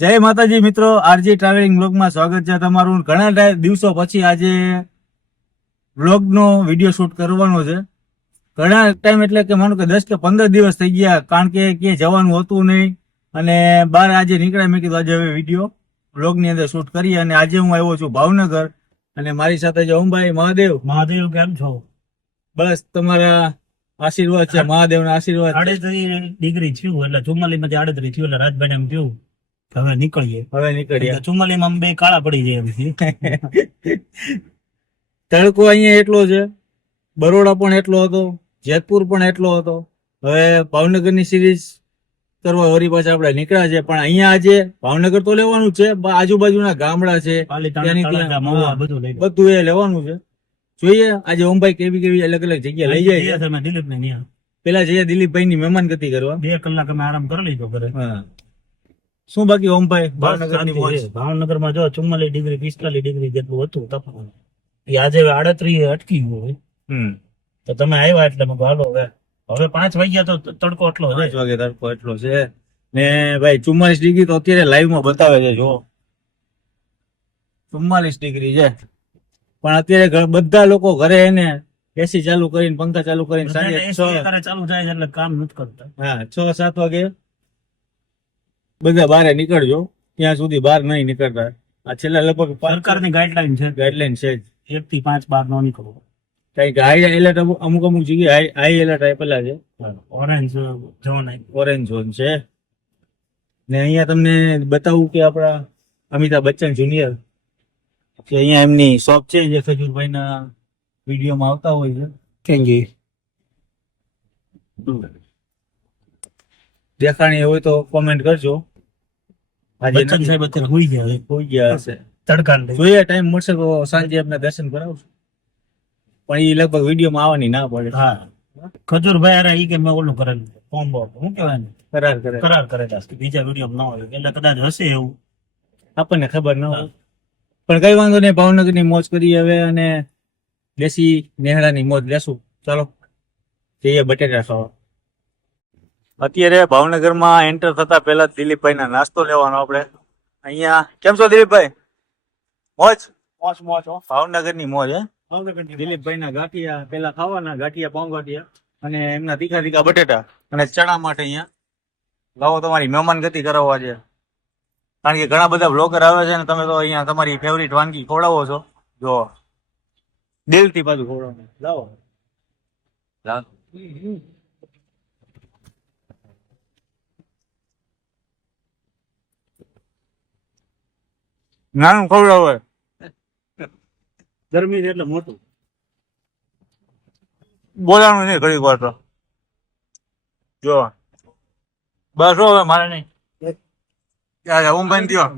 જય માતાજી મિત્રો, આરજી ટ્રાવેલિંગ બ્લોગમાં સ્વાગત છે તમારું. ઘણા દિવસો પછી આજે બ્લોગનો વિડીયો શૂટ કરવાનો છે. ઘણા ટાઈમ એટલે કે માનો કે 10 કે 15 દિવસ થઈ ગયા, કારણ કે ક્યાંય જવાનું હતું નહીં અને બહાર આજે નીકળ્યા. મેં કીધું આજે હવે વિડીયો બ્લોગની અંદર શૂટ કરીએ. અને આજે હું આવ્યો છું ભાવનગર અને મારી સાથે છે ઓમભાઈ. મહાદેવ કેમ છો? બસ તમારા આશીર્વાદ છે, મહાદેવના આશીર્વાદ. 38 ડિગ્રી થયું એટલે 44 માંથી 38 થયું એટલે રાજભાઈ એમ થયું કે હવે નીકળીએ. 44 માં બે કાળા પડી જાય એમ છે. તડકો અહીંયા એટલો છે, બરોડા પણ એટલો હતો, જેતપુર પણ એટલો હતો. હવે ભાવનગરની સિરીઝ કરવા વળી પાછા આપણે નીકળ્યા છે. પણ અહીંયા આજે ભાવનગર તો લેવાનું છે, આજુબાજુના ગામડા છે બધું એ લેવાનું છે. જોઈએ આજે ઓમભાઈ કેવી કેવી અલગ અલગ જગ્યા લઈ જાય છે. દિલીપ ને ત્યાં પેલા જઈએ દિલીપભાઈ ની મહેમાનગતિ કરવા. 2 કલાક અમે આરામ કરી લીધો ઘરે. શું બાકી ઓમભાઈ ભાવનગર માં જો 44 ડિગ્રી 45 ડિગ્રી જેટલું હતું તાપમાન. આજે 38 અટકી ગયું હોય. તો તમે આવ્યા એટલે મેં હાલો હવે 5 વાગ્યા તો તડકો એટલો 5 વાગે તડકો એટલો છે ને ભાઈ. 44 ડિગ્રી તો અત્યારે લાઈવ માં બતાવે છે. જો 44 ડિગ્રી છે, પણ અત્યારે બધા લોકો ઘરે એને એસી ચાલુ કરીને પંખા ચાલુ કરીને સાંજે 6 ચાલુ થાય એટલે કામ નથી કરતા. હા 6-7 વાગે બધા બહાર નીકળજો. ત્યાં સુધી બહાર નહીં નીકળતા. આ છેલ્લા લગભગ સરકારની ગાઈડલાઈન છે. ગાઈડલાઈન છે 1 થી 5 બહાર ન નીકળવો. કઈક હાઈ એલર્ટ અમુક જગ્યાએ હાઈ એલર્ટ આપેલા છે. ઓરેન્જ ઝોન ઓરેન્જ ઝોન છે. ને અહીંયા તમને બતાવું કે આપણા અમિતાભ બચ્ચન જુનિયર કે અહીંયા એમની શોપ છે જે ખજૂરભાઈ ના વિડીયોમાં આવતા હોય છે. Thank you. દેખાણી હોય તો કોમેન્ટ કરજો. આજે બચ્ચન સાહેબ અત્યારે હોઈ ગયા હશે. તડકા જોઈએ ટાઈમ મળશે તો સાંજે આપણે દર્શન કરાવશું. પણ એ લગભગ વિડીયોમાં આવવાની ના પડે. હા ખજૂરભાઈ અરે ઈ કે મેં ઓલું કરેલું કોમ્બો શું કહેવાય ને કરાર કરેલા છે. બીજા વિડીયો ના હોય એટલે કદાચ હશે એવું, આપણને ખબર ન હોય. પણ કઈ વાંધો નહીં, ભાવનગરની મોજ કરીએ હવે અને દેશી નેહડાની મોજ લેશું. ચાલો જઈએ બટેટા ખાવા. અત્યારે ભાવનગરમાં એન્ટર થતા પહેલા દિલીપભાઈ ના નાસ્તો લેવાનો આપણે. અહીંયા કેમ છો દિલીપભાઈ? મોજ ભાવનગરની મોજ. દિલીપભાઈ ના ગાંઠિયા પેલા ખાવાના, ગાંઠિયા પાઉં ગાંઠિયા અને એમના તીખા બટેટા અને ચણા માટે અહીંયા લાવો તમારી મહેમાનગતિ કરાવવા છે. કારણ કે ઘણા બધા બ્લોગર આવે છે ને તમે તો અહીંયા તમારી ફેવરિટ વાનગી ખવડાવો છો. જો દિલથી પાછું ખવડાવો. લાવો નાનું ખવડાવો. ગરમી છે એટલે મોટું બોલાવાનું નહીં ઘડીક વાર તો. જો બસ હવે મારે નહીં.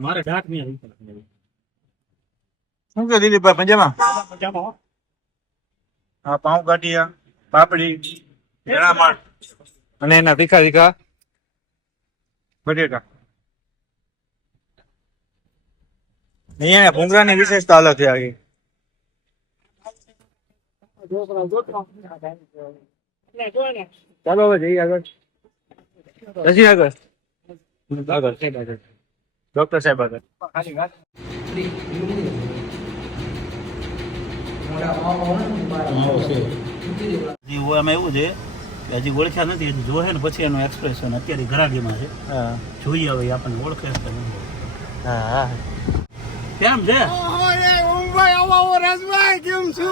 મારે ડાક નહીં. શું કે દિલીપભાઈ પંજામાં? હા પાઉં ગાંઠિયા, પાપડી, ચણામણ અને એના તીખા બટેટા. અહીંયા ભૂંગળાની વિશેષતા અલગ છે. આખી ચાલો હવે જઈએ આગળ. પછી આગળ ડોક્ટર સાહેબ આગળ. એમાં એવું છે કે હજી ઓળખ્યા નથી, હજી જોહે ને પછી એનું એક્સપ્રેશન અત્યારે ઘરાગીમાં છે. જોઈએ હવે આપણને ઓળખે છે. હા કેમ છે? રાજભાઈ કેમ છો?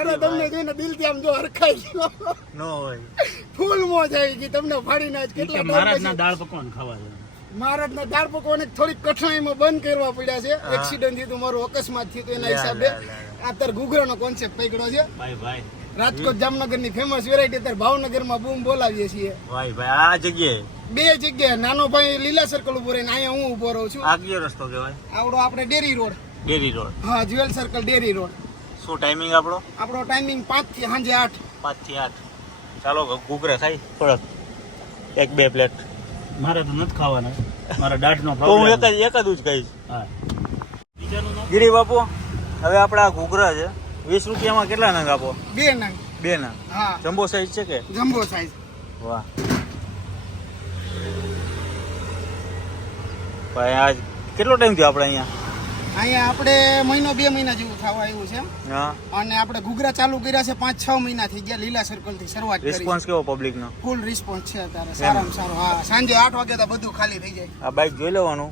અરે તમને જોઈને દિલથી આમ જો હરખાઈ ગયો. નો હોય ફૂલ મોજ આવી ગઈ. તમને ફાડીને આજ કેટલા મહારાજના દાળ પકવાન ખાવા છે. મહારાજના દાળ પકવાન થોડીક કઠણાઈમાં બંધ કરવા પડ્યા છે. એક્સિડન્ટ થયું હતું, મારું અકસ્માત થયું હતું, એના હિસાબે અત્યારે ઘૂઘરાનો કોન્સેપ્ટ પકડ્યો છે. ભાઈ રાજકોટ જામનગરની ફેમસ વેરાયટી અત્યારે ભાવનગરમાં બૂમ બોલાવીએ છીએ. ભાઈ આ જગ્યાએ 2 જગ્યાએ. નાનો ભાઈ લીલા સર્કલ ઉભો રહીને અહીંયા હું ઉભો રહું છું. આ કયો રસ્તો કહેવાય? આવડો આપણે ડેરી રોડ. હા જ્વેલ સર્કલ ડેરી રોડ. શું ટાઈમિંગ આપણો ટાઈમિંગ 5 થી સાંજે 8. 5 થી 8. ચાલો ઘૂઘરા ખાઈ થોડાક 1-2 પ્લેટ. મારે તો નથી ખાવાના, મારા દાઢનો તો હું એક જ કહીશ. હા ગિરી બાપુ હવે આપડા ઘૂઘરા છે 20 રૂપિયામાં કેટલા નંગ આપો? 2 નંગ. 2 નંગ. હા જમ્બો સાઈઝ છે કે? Jumbo size. વાહ ભાઈ આજ કેટલો ટાઈમ થયો આપણે અહીંયા? અહીંયા આપણે મહિનો 2 મહિના જેવું થવા આવ્યું છે હા. અને આપણે ઘૂઘરા ચાલુ કર્યા છે 5-6 મહિના થઈ ગયા. લીલા સર્કલ થી શરૂઆત કરી. રિસ્પોન્સ કેવો પબ્લિક નો? ફૂલ રિસ્પોન્સ છે અત્યારે, સારામાં સારો. હા, સાંજે 8 વાગે તો બધું ખાલી થઈ જાય. આ બાઇક જોઈ લેવાનું.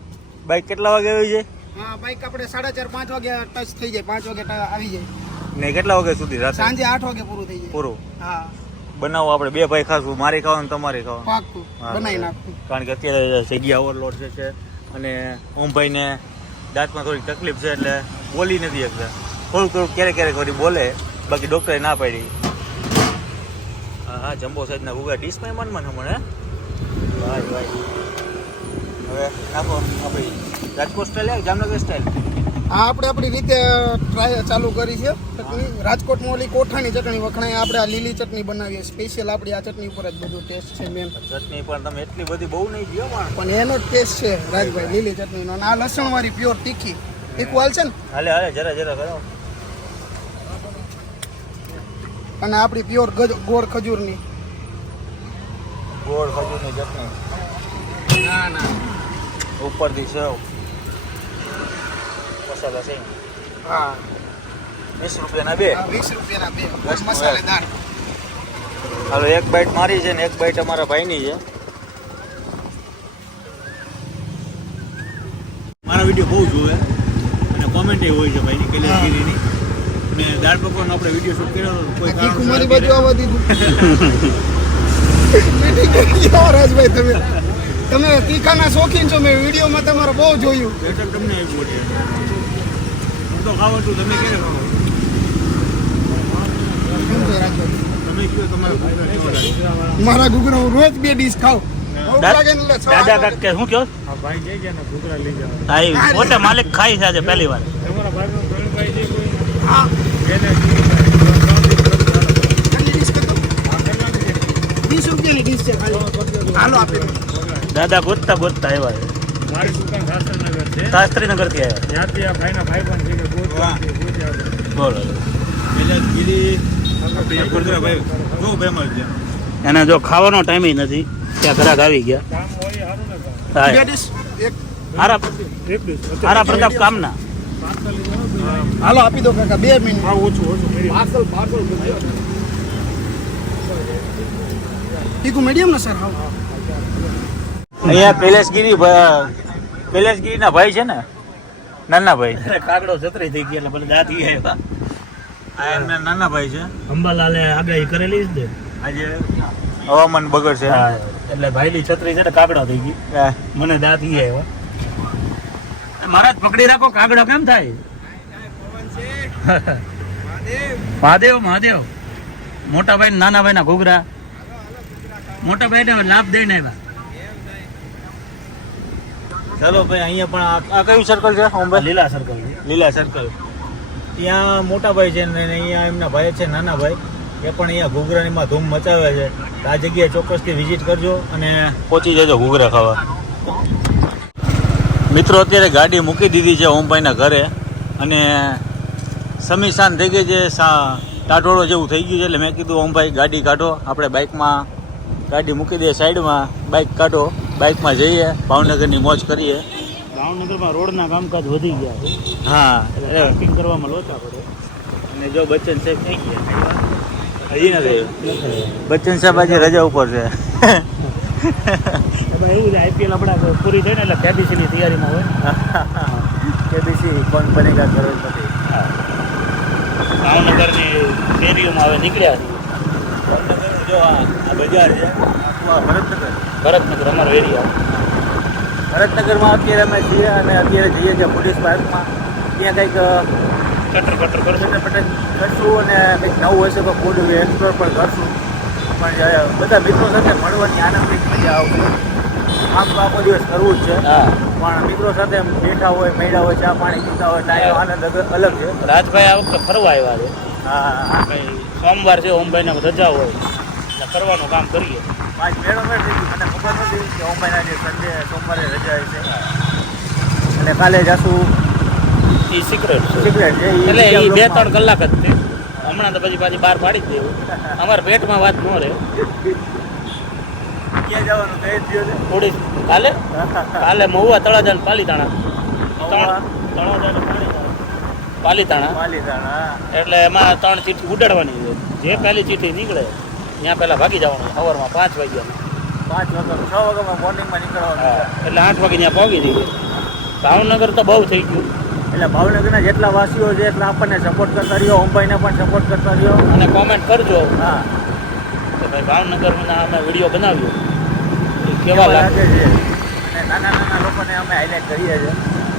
બાઇક કેટલા વાગે આવી જાય હા, બાઈક આપણે 4:30-5 વાગે ટચ થઈ જાય. 5 વાગે આવી જાય. ને કેટલા વાગ્યા સુધી રાતે? સાંજે 8 વાગે પૂરું થઈ જાય. પૂરું. હા, બનાવો આપણે 2 ભાઈ ખાશું, મારે ખાવાનું તમારે ખાવાનું. પાકું હા, બનાવી નાખું. કારણ કે અત્યારે જગ્યા ઓવરલોડ છે અને ઓમભાઈને દાંતમાં થોડીક તકલીફ છે એટલે બોલી નથી શકતા. થોડુંક ક્યારેક વળી બોલે, બાકી ડૉક્ટરે ના પાડી. હા, જમ્બો સાઈઝના ઘૂઘરા ડીશમાં મન હમણાં. ભાઈ ભાઈ હવે નાખો આપણી રાજકોટ સ્ટાઇલ આવે, જામનગર સ્ટાઇલ. હા, આપણે આપણી રીતે ટ્રાય ચાલુ કરી છે ચટણી. રાજકોટમાં ઓલી કોઠાની ચટણી વખણાય, આપણે આ લીલી ચટણી બનાવીએ સ્પેશિયલ. આપણી આ ચટણી ઉપર જ બધું ટેસ્ટ છે મેન. ચટણી પણ તમે એટલી બધી બહુ નહીં જીઓ પણ એનો જ ટેસ્ટ છે રાજભાઈ લીલી ચટણીનો. અને આ લસણવાળી પ્યોર તીખી. તીખું હાલ છે ને? હાલે જરા કરો. અને આપણી પ્યોર ગોળ ખજૂરની. ગોળ ખજૂરની ચટણી. ના ઉપરથી સેવ મસાલા છે. હા, 20 રૂપિયાના 2. 20 રૂપિયાના 2 મસાલેદાર. હાલો, એક બાઈટ મારી છે ને એક બાઈટ અમારા ભાઈની છે. મારા વિડીયો બહુ જોવે અને કોમેન્ટ એ હોય છે ભાઈની કૈલાસગીરીની. અને દાળ પકવાનો આપણે વિડીયો શૂટ કર્યો કોઈ તીખું મારી બાજુ આવવા દીધું. રાજભાઈ તમે તીખાના શોખીન છો. મેં વિડીયોમાં તમારે બહુ જોયું. બેઠક તમને આવી છે. હું તો ખાવ છું, તમે ક્યારે ખાવો? કેમ છે રાજભાઈ? તમે કયો તમારા ઘૂઘરા કેવા લાગે? મારા ઘૂઘરા હું રોજ 2 ડીશ ખાઉં. બહુ લાગે ને એટલે 6 દાદા કાક કે શું કહો? આ ભાઈ જઈ ગયા ને ઘૂઘરા લઈ જાવ. હા, એ પોતે માલિક ખાઈ છે આજે પહેલી વાર. તમારા ભાઈનો ધોળભાઈ જે કોઈ હા, એને કેટલી ડીશ કરતો? 20 રૂપિયાની ડીશ છે ખાલી. હાલો આપી દો. દાદા ગોતતા આવ્યા છે. મારી દુકાન શાસ્ત્રનગર છે. શાસ્ત્રીનગર થી આવ્યા. ત્યાંથી આ ભાઈના ભાઈ પણ છે કે બોલો. એને જો ખાવાનો ટાઈમ નથી, ત્યાં ગ્રાહક આવી ગયા. હા, 2 ડીશ એક. હારા પ્રતાપ કામના. હાલો આપી દો કાકા 2 મિનિટ. ઓછું તીખું મીડિયમ ને સર? હા, અહીંયા કૈલાસગીરીના ભાઈ છે ને, નાના ભાઈ. કાગડો છત્રી થઈ ગયા એટલે ભલે દાદી આવ્યા. આ એમના નાના ભાઈ છે. અંબાલાલે આગાહી કરેલી જ ને આજે હવામાન બગડશે. હા, એટલે ભાઈની છત્રી છે ને કાગડો થઈ ગઈ. હા. મને દાદી આવ્યા. મહારાજ પકડી રાખો, કાગડો કેમ થાય? મહાદેવ મોટા ભાઈ નાના ભાઈ ના ઘૂઘરા. મોટા ભાઈ ને લાભ દઈને આવ્યા. ચાલો ભાઈ, અહીંયા પણ આ કયું સર્કલ છે? ઓમભાઈ લીલા સર્કલ. લીલા સર્કલ. ત્યાં મોટા ભાઈ છે ને અહીંયા એમના ભાઈ છે નાના ભાઈ, એ પણ અહીંયા ઘૂઘરાનીમાં ધૂમ મચાવે છે. આ જગ્યાએ ચોક્કસથી વિઝિટ કરજો અને પહોંચી જજો ઘૂઘરા ખાવા. મિત્રો, અત્યારે ગાડી મૂકી દીધી છે ઓમભાઈના ઘરે અને સમીસાન થઈ ગઈ છે. ટાટોળો જેવું થઈ ગયું છે એટલે મેં કીધું ઓમભાઈ ગાડી કાઢો, આપણે બાઇકમાં ગાડી મૂકી દઈએ સાઈડમાં, બાઇક કાઢો, બાઇકમાં જઈએ, ભાવનગરની મોજ કરીએ. ભાવનગરમાં રોડના કામકાજ વધી ગયા છે. હા, પાર્કિંગ કરવામાં લોચા પડે. અને જો બચ્ચન સાહેબ થઈ ગયા હજી નથી. બચ્ચન સાહેબ આજે રજા ઉપર છે. એવું છે, આઈપીએલ આપણા પૂરી થઈ ને એટલે કેબીસીની તૈયારીમાં હોય. કેબીસી કોણ બનેગા કરોડપતિ. ભાવનગરની શેરીઓમાં હવે નીકળ્યા છે. ભાવનગરનું જો આ બજાર છે, આખું આ ભરતનગર અમારો એરિયા. ભરતનગરમાં અત્યારે અમે છીએ અને અત્યારે જઈએ છીએ પોલીસ પાર્કમાં. ત્યાં કંઈક કટર કરશું. કરશું અને કંઈક નવું હશે તો ફૂડ એક્સપ્લોર પણ કરશું. પણ બધા મિત્રો સાથે મળવાની આનંદિત મજા આવશે. આમ તો આખો દિવસ કરવું જ છે, હા, પણ મિત્રો સાથે બેઠા હોય, મળ્યા હોય, ચા પાણી પીતા હોય, ત્યાં એનો આનંદ અલગ છે. રાજભાઈ આ વખતે ફરવા આવ્યા છે. હા, કઈ સોમવાર છે, ઓમભાઈને રજા હોય એટલે કરવાનું કામ કરીએ. આજ મેળો મેળ થઈ ગઈ. મને ખબર નથી કે ઓમભાઈના જે સન્ડે સોમવારે રજા છે અને કાલે જાશું. એ સિક્રેટ છે. સિક્રેટ છે એટલે એ 2-3 કલાક જ છે. હમણાં તો પછી પાછી બહાર પાડી જ દેવું. અમારા પેટમાં વાત ન રહે. ક્યાં જવાનું કઈ જ દિવસે થોડી કાલે કાલે મહુવા તળાજા ને પાલીતાણા મહુવા, તળાજા ને પાલીતાણા પાલીતાણા. એટલે એમાં 3 ચીઠી ઉડાડવાની છે. જે પહેલી ચીઠી નીકળે ત્યાં પહેલા ભાગી જવાનું સવારમાં 5 વાગ્યા 5 વાગ્યા 6 વાગ્યામાં મોર્નિંગમાં નીકળવાનું. એટલે 8 વાગે ત્યાં પહોંચી જઈએ. ભાવનગર તો બહુ થઈ ગયું. એટલે ભાવનગરના જેટલા વાસીઓ છે એટલા આપણને સપોર્ટ કરતા રહ્યો, અંબાઈને પણ સપોર્ટ કરતા રહ્યો. અને કોમેન્ટ કરજો હા, કે ભાઈ ભાવનગરના અમે વિડીયો બનાવ્યો કેવા કેવા લાગે. લાગે છે. અને નાના નાના લોકોને અમે હાઇલાઇટ કરીએ છીએ.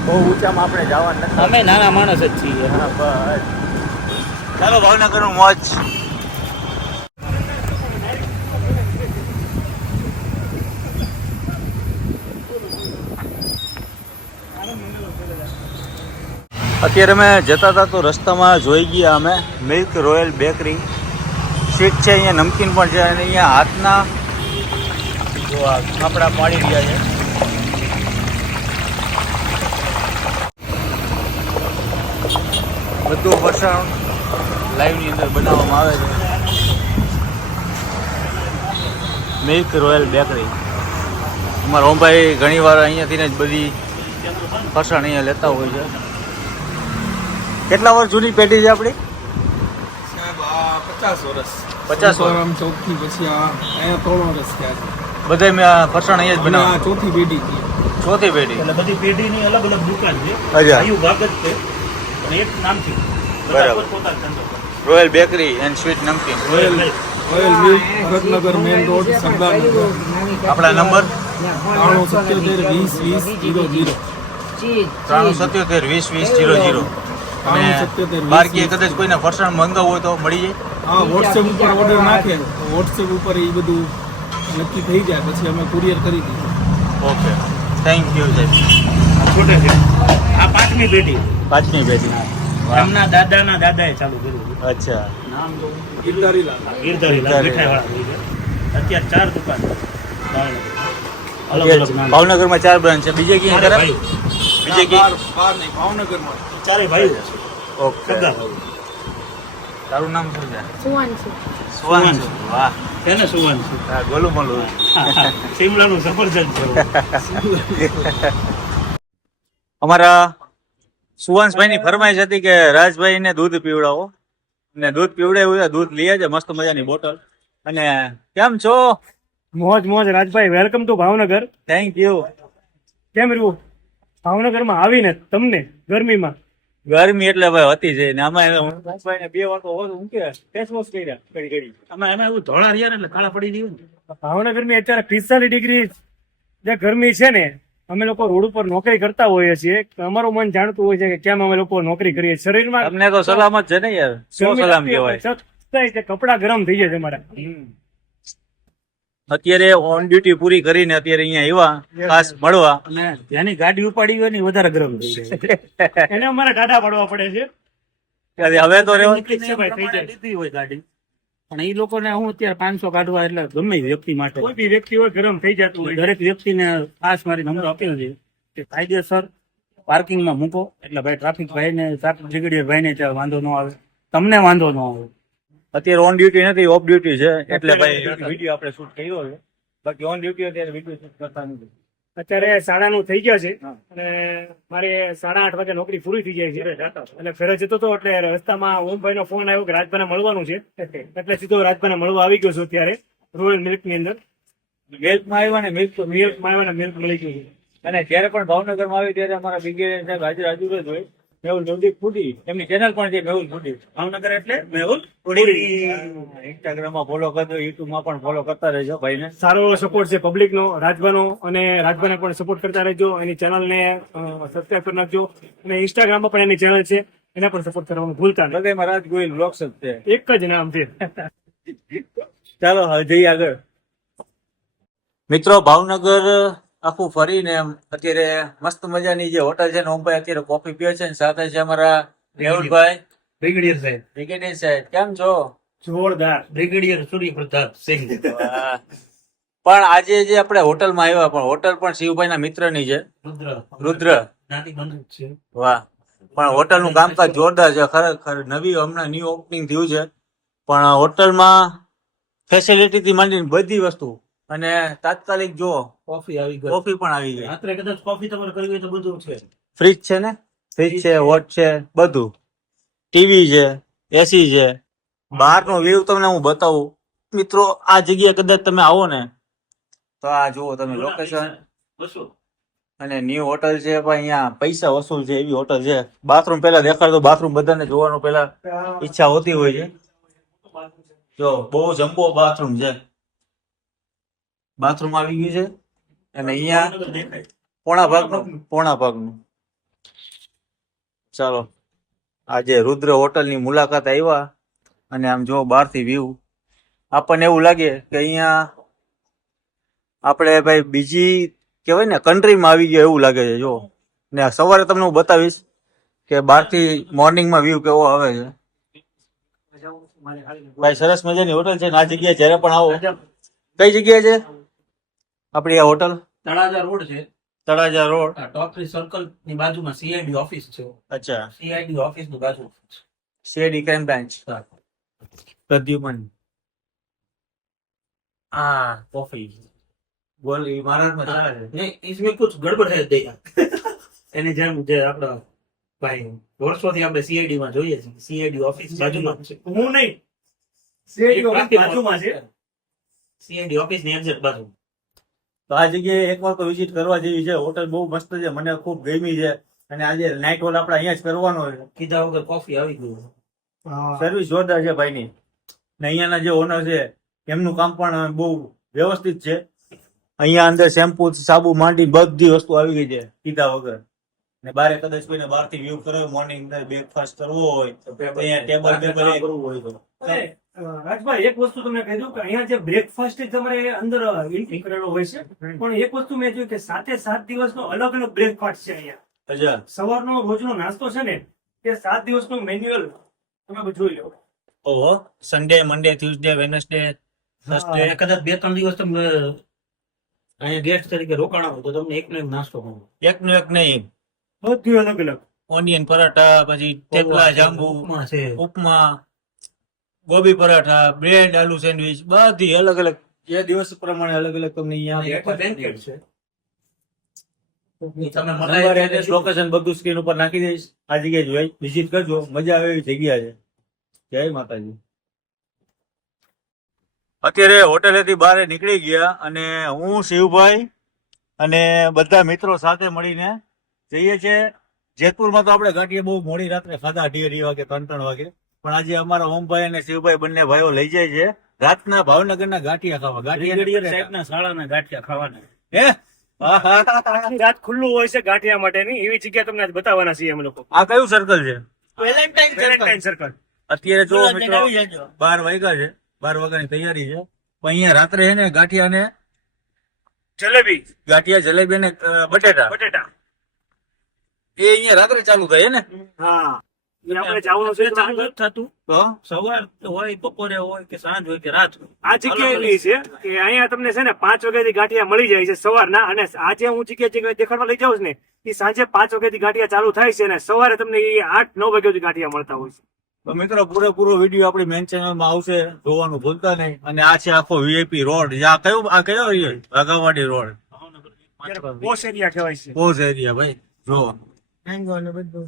બહુ ઊંચામાં આપણે જવાનું નથી. અમે નાના માણસ જ છીએ. હા, બસ. ચાલો ભાવનગરનું મોજ. અત્યારે અમે જતા હતા તો રસ્તામાં જોઈ ગયા અમે મિલ્ક રોયલ બેકરી. સ્વીટ છે, અહીંયા નમકીન પણ છે અને અહીંયા હાથના જો આ કાપડા પાડી રહ્યા છે. બધું ફરસાણ લાઈવની અંદર બનાવવામાં આવે છે. Milk royal bakery. અમારા ઓમભાઈ ઘણી વાર અહીંયાથી જ બધી ફરસાણ અહીંયા લેતા હોય છે. કેટલા વર્ષ જૂની પેઢી છે આપણી? સાહેબ આ 50 વર્ષ 50 વર્ષ. આમ ચોથી પછી આ અહીંયા 3 વર્ષ થયા છે બધા મેં ફરસાણ અહીંયા જ અને આ બનાવે. ચોથી પેઢી છે. ચોથી પેઢી. એટલે બધી પેઢીની અલગ અલગ દુકાન છે. અચ્છા. આયુ ભાગ જ છે અને એક નામથી બધા બરાબર. પોતપોતાનો ધંધો કરે. Royal bakery and sweet Namkeen. Royal royal milk Bharatnagar main road Sardarnagar આપણા નંબર 377 20 20 377 20 20 00. અને 377 બાર કે કદાચ કોઈને ફરસાણ મંગાવવું હોય તો મળી જાય. હા વોટ્સએપ ઉપર ઓર્ડર નાખે વોટ્સએપ ઉપર એ બધું નક્કી થઈ જાય પછી અમે કુરિયર કરી દઈએ. ઓકે, થેન્ક યુ સાહેબ. આ છોટે છે. આ 5મી પેઢી. 5મી પેઢી. વાહ. એમના દાદાના દાદાએ ચાલુ કર્યું છે. અચ્છા. નામ તો ગિરધારીલાલ ગીરધારીલાલ મીઠાઈવાળા છે. અત્યારે 4 દુકાન છે. અલગ અલગ નામ. ભાવનગરમાં 4 બ્રાન્ચ છે. બીજે ક્યાં ચારે કરે? ભાઈઓ. બીજે ક્યાં? બાર નહીં ભાવનગરમાં ચારે ભાઈઓ. ઓકે. સગા ભાઈઓ. તારું નામ શું છે? સુવાંશુ. સુવાંશુ. વાહ. તેને સુવન છે. હા, ગોલું મોલું. શિમલાનું સફરજન છે. અમારા સુવાંશભાઈની ફરમાઈશ હતી કે રાજભાઈને દૂધ પીવડાવો અને દૂધ પીવડાવ્યું છે. દૂધ લઈએ છે મસ્ત મજાની બોટલ. અને કેમ છો? મોજ મોજ રાજભાઈ, welcome to Bhavnagar. Thank you. કેમ રહ્યું ભાવનગરમાં આવીને તમને ગરમીમાં? ગરમી એટલે ભાઈ હતી છે ને આમાં સુવાંશભાઈને 2 વાર તો હું કે ફેસ વોશ કર્યા ઘડી ઘડી. એમાં એવું ધોળા રહ્યા ને એટલે કાળા પડી ગયું ને. ભાવનગરની અત્યારે 45 ડિગ્રી જે ગરમી છે ને, અમે લોકો રોડ ઉપર નોકરી કરતા હોઈએ છીએ. અમારું મન જાણતું હોય છે કે કેમ અમે લોકો નોકરી કરીએ. શરીરમાં તમને તો સલામત છે ને યાર. સો સલામ કહેવાય. છતાંય તે કપડા ગરમ થઈ જાય છે અમારા. અત્યારે ઓન ડ્યુટી પૂરી કરીને અત્યારે અહીંયા આવ્યા ખાસ મળવા. અને ત્યાંની ગાડી ઉપાડી હોય ને ઈ વધારે ગરમ થઈ જાય. એને અમારે ગાડા પાડવા પડે છે. ત્યારે હવે તો રહેવા. એટલી જ સેવાય થઈ જાય. લીધી હોય ગાડી પણ એ લોકોને હું અત્યારે 500 કાઢવા એટલે ગમે એ વ્યક્તિ માટે કોઈ બી વ્યક્તિ હોય ગરમ થઈ જતું હોય. દરેક વ્યક્તિને ખાસ મારી નમ્ર અપીલ છે કે કાયદેસર પાર્કિંગમાં મૂકો એટલે ભાઈ ટ્રાફિક ભાઈને ટ્રાફિક બ્રિગેડિયર ભાઈને ત્યાં વાંધો ન આવે, તમને વાંધો ન આવે. અત્યારે ઓન ડ્યુટી નથી, ઓફ ડ્યુટી છે એટલે ભાઈ વિડીયો આપણે શૂટ કર્યો છે. બાકી ઓન ડ્યુટી અત્યારે વિડીયો શૂટ કરતા નથી. અત્યારે 9:30 થઈ ગયા છે અને મારે 8:30 વાગે નોકરી પૂરી થઈ જાય છે. એટલે ફેરે જતો હતો એટલે રસ્તામાં ઓમભાઈ નો ફોન આવ્યો કે રાજભાઈને મળવાનું છે. એટલે સીધો રાજભાઈને મળવા આવી ગયો છું. અત્યારે રોયલ મિલ્ક ની અંદર મિલ્કમાં આવ્યા ને મિલ્ક મિલ્ક મળી ગયું છે. અને જ્યારે પણ ભાવનગરમાં આવી ત્યારે અમારા બ્રિગેડિયર સાહેબ હાજર જ હોય. મેહુલ નવદીપ ફૂડી એમની ચેનલ પણ છે મેહુલ ફૂડી. ભાવનગર એટલે મેહુલ ઇન્સ્ટાગ્રામમાં ફોલો કરજો, યુટ્યુબમાં પણ ફોલો કરતા રહેજો ભાઈને. સારો સપોર્ટ છે પબ્લિક નો રાજભાનો, અને રાજભાને પણ સપોર્ટ કરતા રહેજો. એની ચેનલ ને સબસ્ક્રાઇબ કરી નાખજો અને ઇન્સ્ટાગ્રામમાં પણ એની ચેનલ છે, એને પણ સપોર્ટ કરવાનું ભૂલતા નહીં. બધામાં રાજ ગોહિલ બ્લોગ્સ જ છે. એક જ નામ છે. ચાલો હવે જઈએ આગળ. મિત્રો ભાવનગર આખું ફરીને અત્યારે મસ્ત મજાની જે હોટલ છે ને ઓમભાઈ અત્યારે કોફી પીએ છે ને સાથે છે અમારા મેહુલભાઈ બ્રિગેડિયર સાહેબ. બ્રિગેડિયર સાહેબ. કેમ છો? જોરદાર. બ્રિગેડિયર સૂર્ય પ્રતાપ સિંહ. વાહ. પણ આજે જે આપણે હોટલમાં આવ્યા પણ હોટલ પણ શિવભાઈના મિત્રની છે, રુદ્ર રુદ્ર. નાની બંદૂક છે. વાહ. પણ હોટલનું કામકાજ જોરદાર છે ખરેખર. નવી હમણાં ન્યુ ઓપનિંગ થયું છે પણ હોટલમાં ફેસિલિટી થી માંડીને બધી વસ્તુ અને તાત્કાલિક જો કોફી આવી ગઈ કોફી પણ આવી ગઈ. રાત્રે કદાચ કોફી તમારે કરવી હોય તો બધું છે. ફ્રીજ છે ને, ફ્રીજ છે, વોટ છે, બધું. ટીવી છે, એસી છે. બહારનો વ્યૂ તમને હું બતાવું મિત્રો. આ જગ્યાએ કદાચ તમે આવો ને તો આ જુઓ તમે લોકેશન. બસો અને ન્યુ હોટલ છે પણ અહીંયા પૈસા વસૂલ છે એવી હોટલ છે. બાથરૂમ પેલા દેખાડતો. બાથરૂમ બધાને જોવાનું પેલા ઈચ્છા હોતી હોય છે. જો બહુ જમ્બો બાથરૂમ છે. બાથરૂમ આવી ગયું છે અને અહીંયા દેખાય. પોણા ભાગનું. ચાલો આજે રુદ્ર હોટલની મુલાકાત આવ્યા અને આમ જો બહારથી વ્યૂ આપણને એવું લાગે કે અહીંયા આપણે ભાઈ બીજી કહેવાય ને કન્ટ્રીમાં આવી ગયા એવું લાગે છે. જો ને સવારે તમને હું બતાવીશ કે બહારથી મોર્નિંગમાં વ્યૂ કેવો આવે છે. ભાઈ સરસ મજાની હોટલ છે ને આ જગ્યાએ જ્યારે પણ આવો. કઈ જગ્યાએ છે આપણી આ હોટલ? તળાજા રોડ છે. તળાજા રોડ. ટોપરી સર્કલ ની બાજુમાં સીઆઈડી ઓફિસ છે. અચ્છા, સીઆઈડી ઓફિસ ની બાજુ. CID crime branch. પ્રદ્યુમન. આ કોફી બોલ એ મહારાજમાં ચાલે છે. नहीं इसमें कुछ गड़बड़ है देगा एने जेम जे आपड़ा भाई વર્ષોથી આપણે સીઆઈડી માં જોઈએ છે. સીઆઈડી ઓફિસ બાજુમાં છે. હું નહીં બાજુમાં છે. સીઆઈડી ઓફિસ ની એક્ઝેક્ટ બાજુ. તો આ જગ્યાએ એકવાર તો વિઝિટ કરવા જેવી છે. હોટલ બહુ મસ્ત છે, મને ખૂબ ગમી છે. અને આજે નાઇટ હોલ આપણે અહીંયા જ કરવાનો છે. કીધા વગર કોફી આવી ગયું. સર્વિસ જોરદાર છે ભાઈની. ને અહીંયાના જે ઓનર છે એમનું કામ પણ બહુ વ્યવસ્થિત છે. અહીંયા અંદર શેમ્પુ, સાબુ માંડી બધી વસ્તુ આવી ગઈ છે કીધા વગર. ને બારે કદાચ કોઈને બહારથી વ્યૂ કરવો હોય, મોર્નિંગ બ્રેકફાસ્ટ કરવો હોય તો અહીંયા ટેબલ કરવું હોય તો રાજભાઈ એક વસ્તુ તમને કહી દઉં કે અહીંયા જે બ્રેકફાસ્ટ તમારે અંદર ઇન્ક્લુડ કરેલો હોય છે, પણ એક વસ્તુ મેં જોયું કે 7 દિવસનો અલગ અલગ બ્રેકફાસ્ટ છે અહીંયા. અચ્છા. સવારનો રોજનો નાસ્તો છે ને તે 7 દિવસનો મેન્યુઅલ તમે જોઈ લો. ઓહો. સન્ડે, મંડે, ટ્યુઝડે, વેનસડે, થર્સડે. અને કદાચ 2-3 દિવસ તમે અહીંયા ગેસ્ટ તરીકે રોકાણા હોય તો તમને એકનો એક નાસ્તો મળે. એકનું એક નહીં. બધું અલગ અલગ. ઓનિયન પરાઠા, પછી થેપલા, જાંબુ, ઉપમા છે. ઉપમા, ગોબી પરાઠા, બ્રેડ, આલુ સેન્ડવીચ, બધી અલગ અલગ જે દિવસ પ્રમાણે અલગ અલગ તમને એક બેન્કેટ છે. તમે નંબર, એડ્રેસ, લોકેશન બધું સ્ક્રીન ઉપર નાખી દઈશ. આ જગ્યાએ જોઈ વિઝિટ કરજો. મજા આવે એવી જગ્યા છે. જય માતાજી. અત્યારે હોટેલેથી બહાર નીકળી ગયા અને હું, શિવભાઈ અને બધા મિત્રો સાથે મળીને જઈએ છીએ જેતપુરમાં. તો આપણે ગાંઠિયા બહુ મોડી રાત્રે ખાધા, 2:30 વાગે, 3 વાગે. પણ આજે અમારા ઓમભાઈ અને શિવભાઈ બંને ભાઈઓ લઈ જાય છે રાતના ભાવનગરના ગાંઠિયા ખાવા. ગાંઠિયા સાહેબના શાળાના ગાંઠિયા ખાવાના. હે આખી રાત ખુલ્લું હોય છે ગાંઠિયા માટેની એવી જગ્યા તમને આજ બતાવવાના છીએ અમે લોકો. આ કયું સર્કલ છે? Valentine circle. અત્યારે જો મિત્રો 12 વાગ્યા છે. 12 વાગ્યાની તૈયારી છે. પણ અહીંયા રાત્રે છે ને ગાંઠિયા ને જલેબી, જલેબી ને બટેટા એ અહીંયા રાત્રે ચાલુ થાય ને. હા આપણે જવાનું છે તો ચાલુ થતું તો સવાર હોય, બપોરે હોય કે સાંજ હોય કે રાત હોય. આ જગ્યા એવી છે કે અહીંયા તમને છે ને 5 વાગ્યાથી ગાંઠિયા મળી જાય છે સવારના. અને આજે હું જગ્યા દેખાડવા લઈ જાઉં છું ને એ સાંજે 5 વાગ્યાથી ગાંઠિયા ચાલુ થાય છે અને સવારે તમને એ 8-9 વાગ્યાથી ગાંઠિયા મળતા હોય છે. તો મિત્રો પૂરેપૂરો વિડીયો આપણી મેન ચેનલમાં આવશે, જોવાનું ભૂલતા નહીં. અને આ છે આખો વીઆઈપી રોડ. આ કયો area? Waghawadi road. Posh area કહેવાય છે. પોઝ એરિયા ભાઈ. જો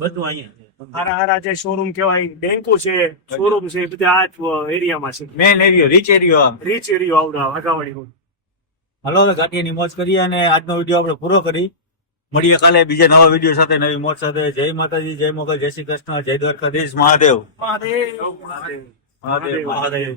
બધું અહીંયા હારા હારા જે શોરૂમ કહેવાય, બેંકો છે, શોરૂમ છે, બધા આ એરિયામાં છે. મેન એરિયો, રીચ એરિયો. રીચ એરિયો આવડા વાઘાવાડી રોડ. હાલો હવે ગાંઠિયાની મોજ કરીએ અને આજનો વિડીયો આપણે પૂરો કરી. મળીએ કાલે બીજા નવા વિડીયો સાથે, નવી મોજ સાથે. જય માતાજી, જય મોગલ, જય શ્રી કૃષ્ણ, જય દ્વારકાધીશ, મહાદેવ. મહાદેવ મહાદેવ.